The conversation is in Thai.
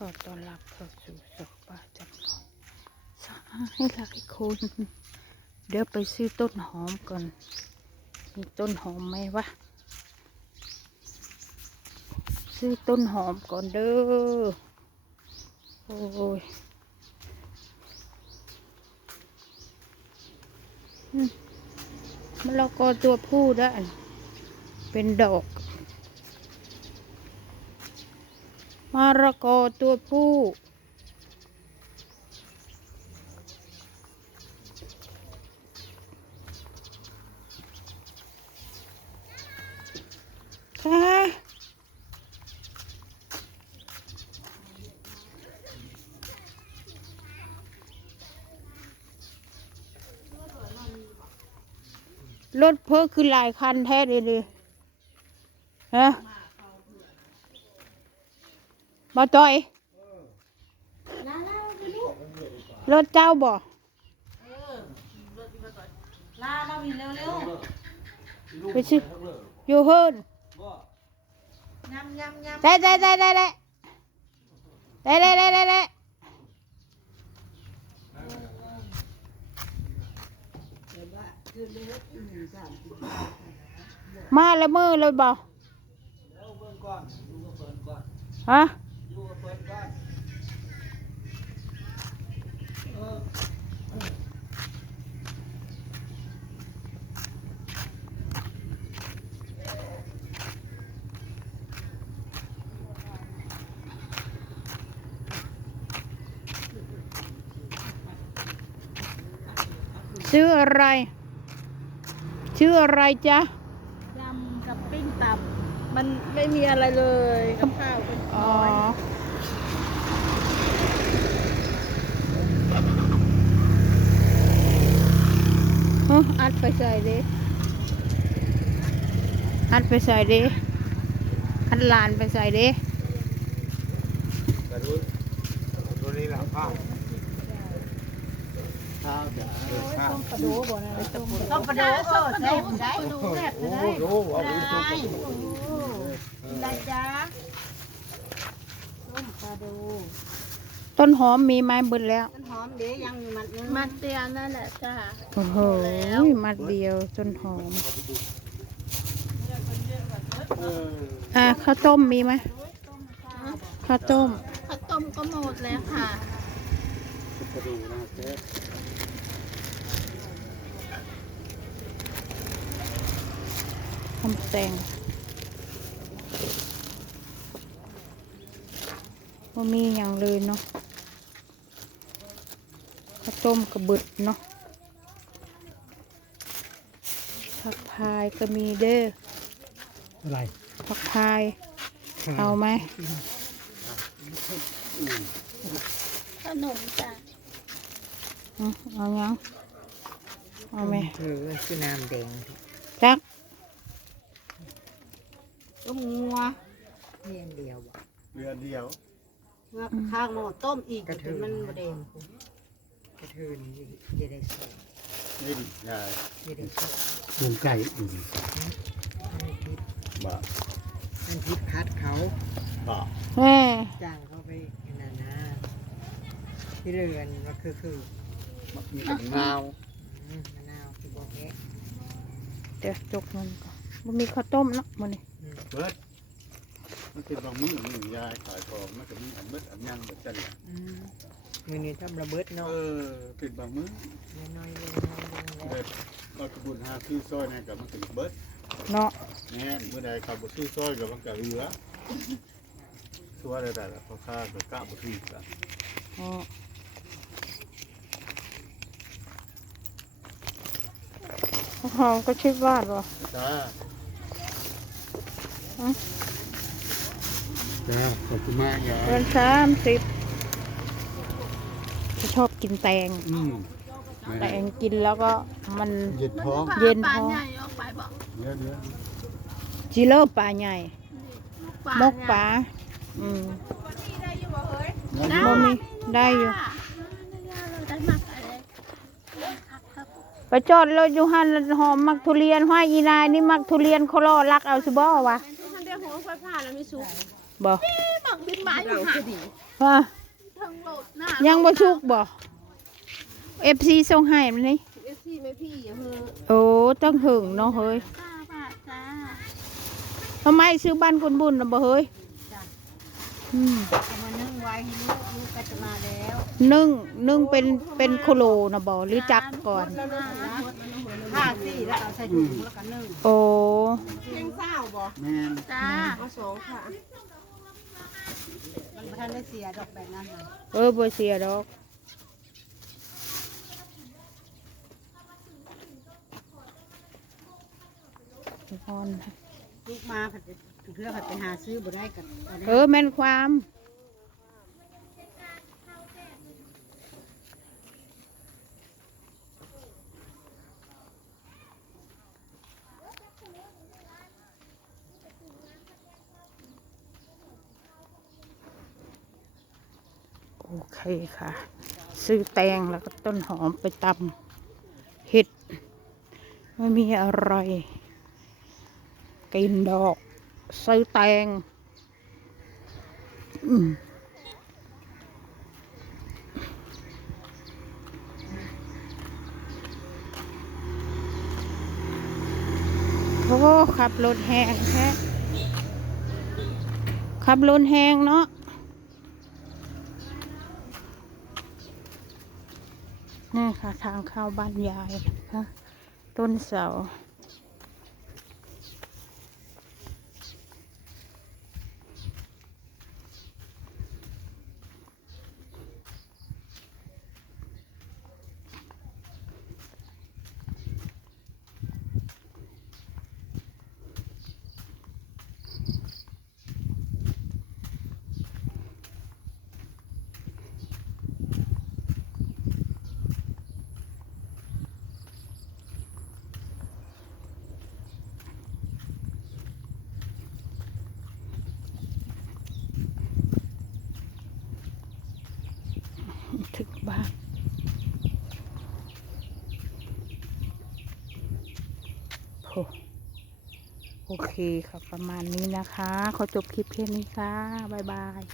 ขอต้อนรับเข้าสู่สกป่าจันทร์สให้หลายคนเดี๋ยวไปซื้อต้นหอมก่อน มีต้นหอมไหมวะ ซื้อต้นหอมก่อนเด้อ โอ้ยอืมมะละกอตัวผู้ได้ เป็นดอก มะละกอตัวผู้ค่ะรถเพิ่คือหลายคันแท้เลยดิฮะ มาต่อย รถเจ้าบ่ลาเราวินเร็วไปซื้ออยู่เฮิรนๆยำยำยำได้ได้ได้ได้ได้ได้ได้ได้ได้ได้มาแล้วมือเลยบ่ฮะ ชื่ออะไร ชื่ออะไรจ๊ะยำกับปิ้งตับ มันไม่มีอะไรเลยกับข้าวเป็นอ๋อฮะอัดไปใส่ดิอัดไปใส่ดิอัดลานไปใส่ดิแต่รู้ตัวนี้แหละข้าว ข้าวจะเออข้าวต้มปลาโดเออแซ่บได้แซ่บได้โอ้โหรู้ว่ารู้ตัวได้จ้าต้มปลาโดต้นหอมมีไหมเบิดแล้ว ต้นหอมเดี๋ยวยังอยู่มัดนึงมัดเตียนั่นแหละจ้าโอ้โหมัดเดียวต้นหอมเอออ่าข้าวต้มมีไหมข้าวต้มข้าวต้มก็หมดแล้วค่ะ กระดูกนะเจ๊ ทำแตงว่ามีอย่างเลยเนาะข้าวต้มกระบึดเนาะผักพายก็มีเด้ออะไรผักพาย เอาไหมขนมจ้าอืมเอายังเอาไหมเออคือน้ำแดงจัก ต้มงัวเพียงเดียวบ่เรือเดียวงับข้างหม้อต้มอีกจนมันบดเดงกระเทินจะได้สดนี่ดิยาจะได้สดลุงไก่อื่นมันพิษบ่มันพิษพัดเขาบ่แม่จ้างเขาไปนั่นนะที่เรือนว่าคือคือมีกับงาวอืมมะนาวที่บอกแกะเดี๋ยวจกเงินก่อนมันมีข้าวต้มเนาะมันนี่อืม เบิดมันเป็นบางมื้อหนึ่งยายขายของมันก็มีอันเบิดอันยังเบิดจังแหละอืมมือนี้ทำระเบิดเนาะเออเป็นบางมื้อน้อยๆลงน้อยลงแล้วเบิดเรากระบุญหาซื้อซอยนะกับมันก็เบิดเนาะแน่นเมื่อใดเขาบ่ซื้อซอยกับมันก็เหลือตัวใดๆล่ะเขาค่าก็กะบ่ถูกอะอ๋อข้าวหอมก็ชิบบาทบ่จ้าอืม จ้าขอบคุณมากยาเงิยนสามสิบชอบกินแตง อืมแตงกินแล้วก็มันเย็นท้องเย็นท้องใหญ่ออกไปบอกเดี๋ยวเดี๋ยวจิเลอร์ปลาใหญ่ มกปลาอืมเดี๋ยวบ่มีได้อยู่ได้มากอะไรครับไปจอดเลยอยู่หันหอมมักทุเรียนห้อยอีนายนี่มักทุเรียนเขาล่อลักเอาสิบ่วะ ท่านได้หัวไฟผ้าแล้วมีสุกบ่หมักบินไม้อยู่ห่าว่าทั้งโลดหน้ายังบ่ชุกบ่เอฟซีส่งให้มันนี่เอฟซีไม่พี่อย่าเพิ่งโอ้ต้องหึงเนาะเฮ้ยห้าบาทจ้าทำไมซื้อบ้านคนบุญนะบ่เฮ้ยอืมเอามานึ่งไว้ให้ลูกลูกก็จะมาแล้วนึ่งนึ่งเป็นเป็นโคโลนะบ่หรือจักก่อนแล้วลูกนะ ผ้าสี่แล้วเอาใส่ถุงแล้วก็นึ่งโอ้เพียงเศร้าบ่แม่นจ้าเอาสองค่ะมันบ่ทันได้เสียดอกแบบนั้นเลยเออบ่เสียดอกนอนลูกมาผัดไปเพื่อผัดไปหาซื้อบ่ได้กันเออแม่นความ เคค่ะ ซื้อแตงแล้วก็ต้นหอมไปตำเห็ด ไม่มีอะไร กินดอก ซื้อแตงโอ้ขับรถแหงแท้ขับรถแหงเนาะ นี่ค่ะ ทางเข้าบ้านยายนะต้นเสา ถึกบ้างโอโอเคค่ะ ประมาณนี้นะคะ ขอจบคลิปแค่นี้ค่ะ บ๊ายบาย